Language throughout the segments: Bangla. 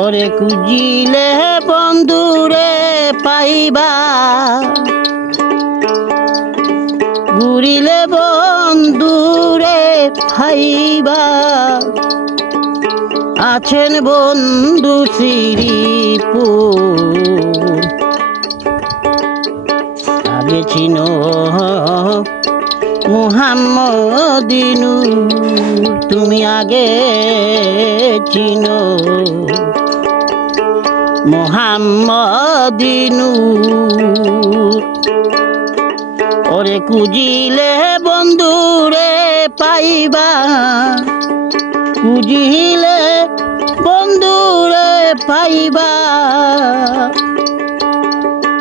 ওরে খুঁজিলে বন্ধুরে পাইবা, ঘুরিলে বন্ধুরে পাইবা। আছেন বন্ধু শ্রীপুর, আগে চিনো মুহাম্মদিনুর, তুমি আগে চিনো মুহাম্মদিনুর। ওরে খুঁজিলে বন্ধুরে পাইবা, খুঁজিলে বন্ধুরে পাইবা।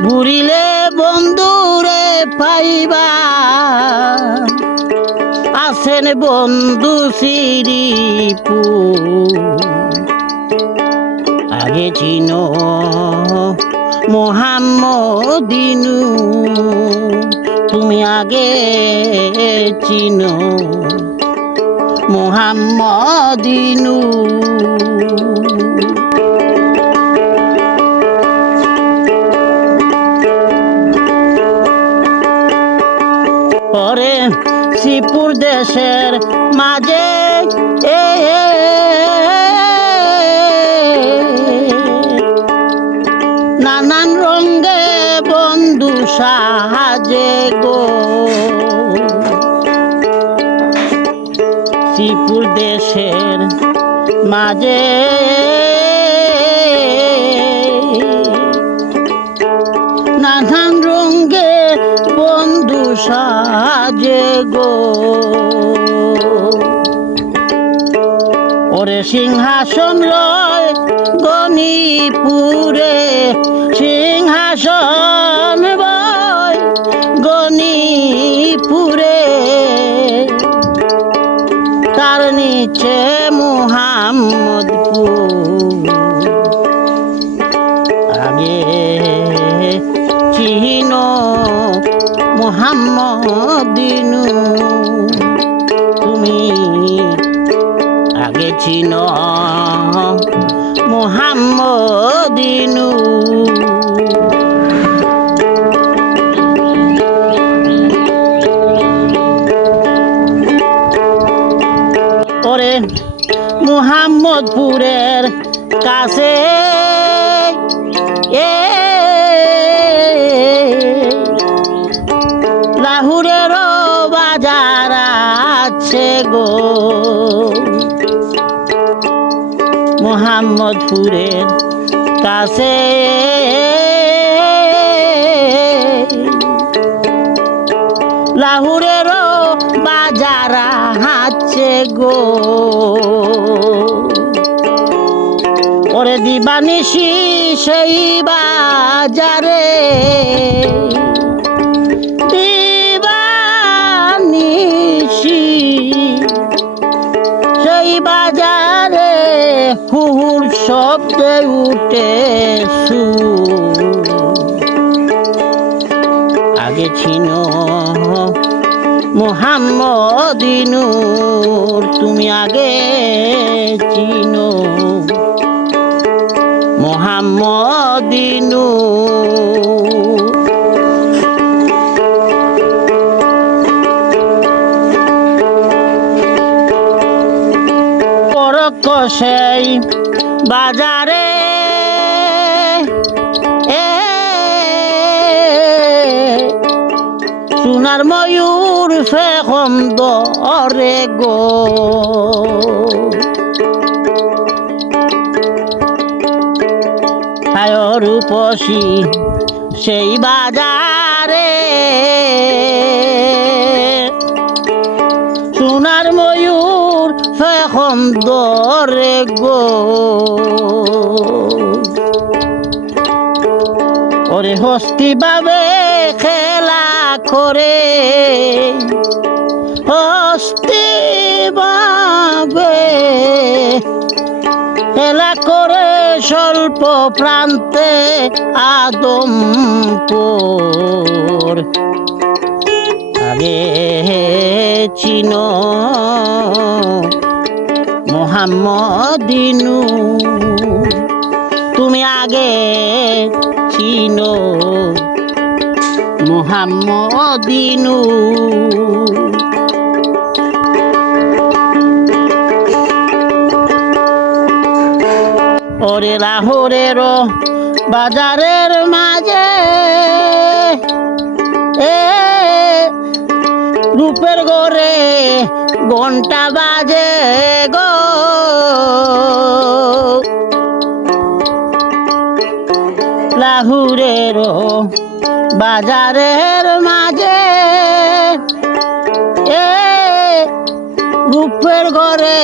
ঘুরিলে বন্ধুরে পাইবা। আছেন বন্ধু শ্রীপুর, আগে চিনো মুহাম্মদিনুর, তুমি আগে চিনো মুহাম্মদিনুর। পরে শ্রীপুর দেশের মাঝে নানান রঙে বন্ধু সাজে গো। শ্রীপুর দেশের মাঝে নানান রঙে বন্ধু সাজে গো। ওরে সিংহাসন লয় গণিপুরে, সিংহাসন বয় গণিপুরে। তার নিচে মুহাম্মদপুর, আগে চিনো মুহাম্মদিনুর, তুমি আগে চিনো মুহাম্মদিনুর। ওরে মুহাম্মদপুরের কাছে লাহুরের বাজার আছে গো। মুহাম্মদপুরের কাছে লাহুরের বাজার আছে গো। ওরে দিবানিশি সেই বাজারে, দিবানিশি সেই বাজারে হুহুর শব্দে উঠে সুর। আগে চিনো মুহাম্মদিনুর, তুমি আগে চিনো মুহাম্মদিনুর। পরক সেই বাজারে সোনার ময়ূর ফেখম দরে গো। রূপসী সেই বাজারে সোনার ময়ূর ফেখম দরে গো। ওরে হস্তি বাবে খেলা করে, হস্তি বাবে খেলা করে স্বল্প প্রান্তে আদমপুর। আগে চিনো মুহাম্মদিনুর, তুমি আগে চিনো মুহাম্মদিনুর। ওরে লাহোরের বাজারের মাঝে রূপের গড়ে ঘন্টা বাজে গো, লাহুরের বাজারের মাঝে রূপের ঘরে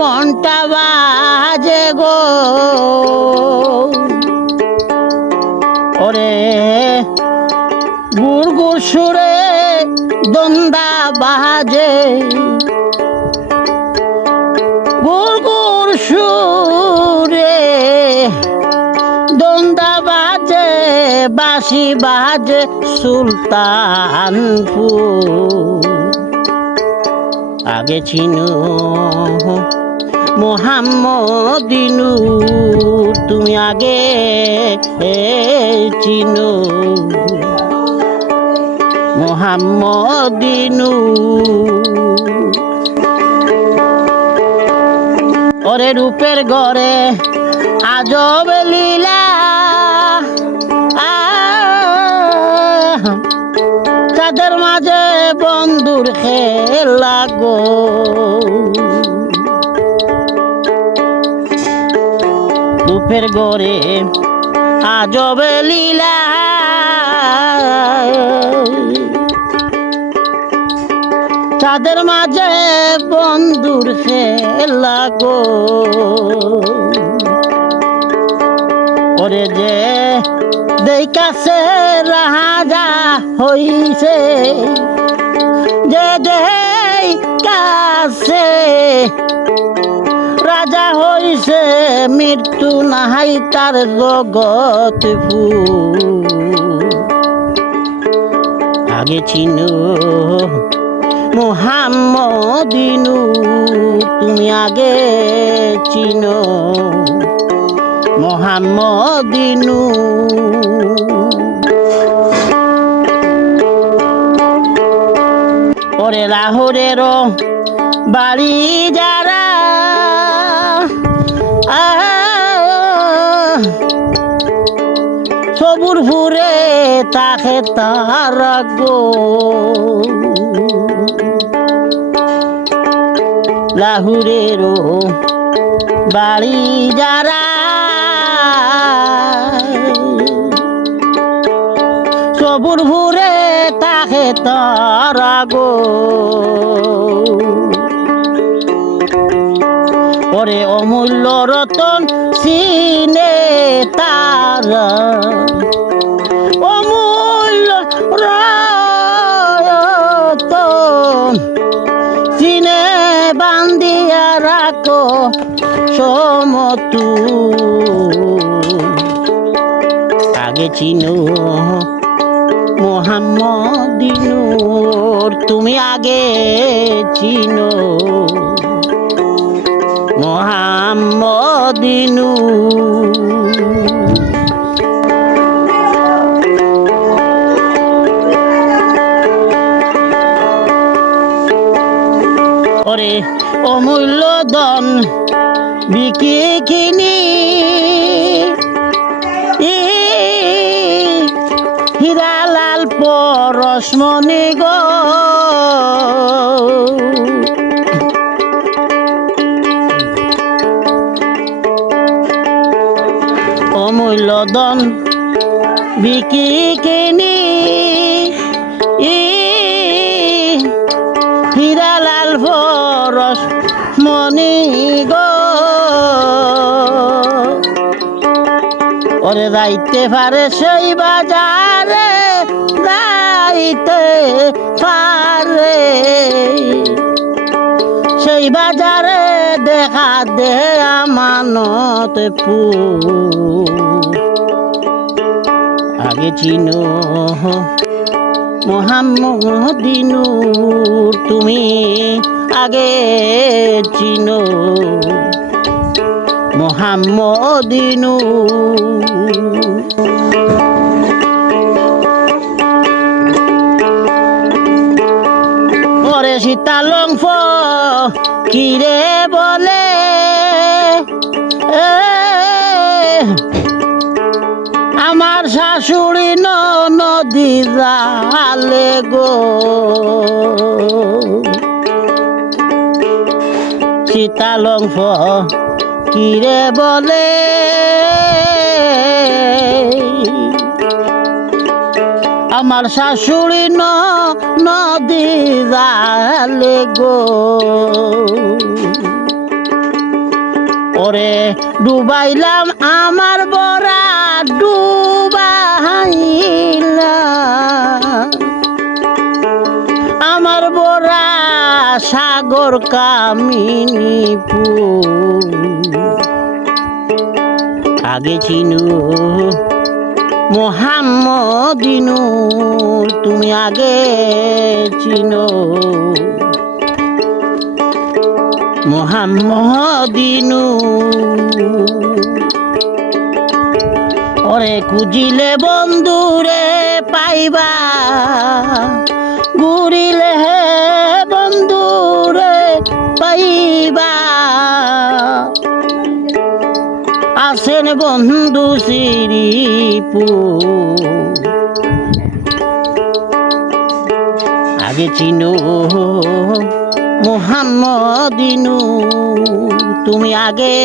ঘন্টা বাজে গো। ওরে গুড় গুড় সুরে দন্দা বাজে, গুড় গুড় সুরে দন্দা বাজে, বাঁশি বাজে সুলতানপুর। আগে চিনো মুহাম্মদিনুর, তুমি আগে চিনো মুহাম্মদিনুর। ওরে রূপের ঘরে আজব লীলা, চাঁদের মাঝে বন্ধুর খেলা গো। রূপের ঘরে আজব লীলা, চাঁদের মাঝে বন্ধুর খেলা গো। ওরে যে দেখাছে রাজা হইছে, যে দেখাছে রাজা হইছে, মৃত্যু নাহাই তার জগৎ ফুল। আগে চিনো মুহাম্মদিনুর, তুমি আগে চিনো মুহাম্মদিনুর। ওরে লাহোরের বাড়ি যারা সবুর ফুরে তাকে তারা গো, লাহুরের বাড়ি যারা সবুর ফুরে তাকে তারা গো। ওরে অমূল্য রতন সিনে তারা, অমূল্য রতন সিনে বান্দিয়া রাখো সমতু। আগে চিনো মুহাম্মদিনুর, তুমি আগে চিনো মুহাম্মদিনুর। ওরে অমূল্য ধন বিকি কিনি, হীরা লাল পরশমণি গো। অমূল্য ধন বিকি কিনি, হীরা লাল পরশমণি গো। ওরে যাইতে পারে সেই বাজারে, যাইতে পারে সেই বাজারে, দেখা দে আমানত ফুল। আগে চিনো মুহাম্মদিনুর, তুমি আগে চিনো ওরে শীতালং কিরে বলে আমার শাশুড়ি নদী জালে গো শীতালং কিরে বলে আমার শাশুড়ি নদী জালে গো ওরে ডুবাইলাম আমার বরা ডুবাইলাম আমার বরা সাগর কামিনীপুর আগে চিনু মোহাম্মদিনু তুমি আগে চিনো মোহাম্মদিনু ওরে খুঁজিলে বন্ধুরে পাইবা ঘুরিলে বন্ধুরে পাইবা আছেন বন্ধু শ্রীপুর আগে চিনো মোহাম্মদিনু তুমি আগে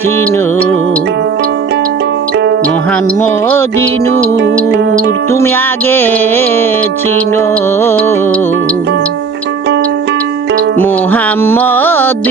চিনো মোহাম্মদিনু তুমি আগে চিনো মোহাম্মদিনু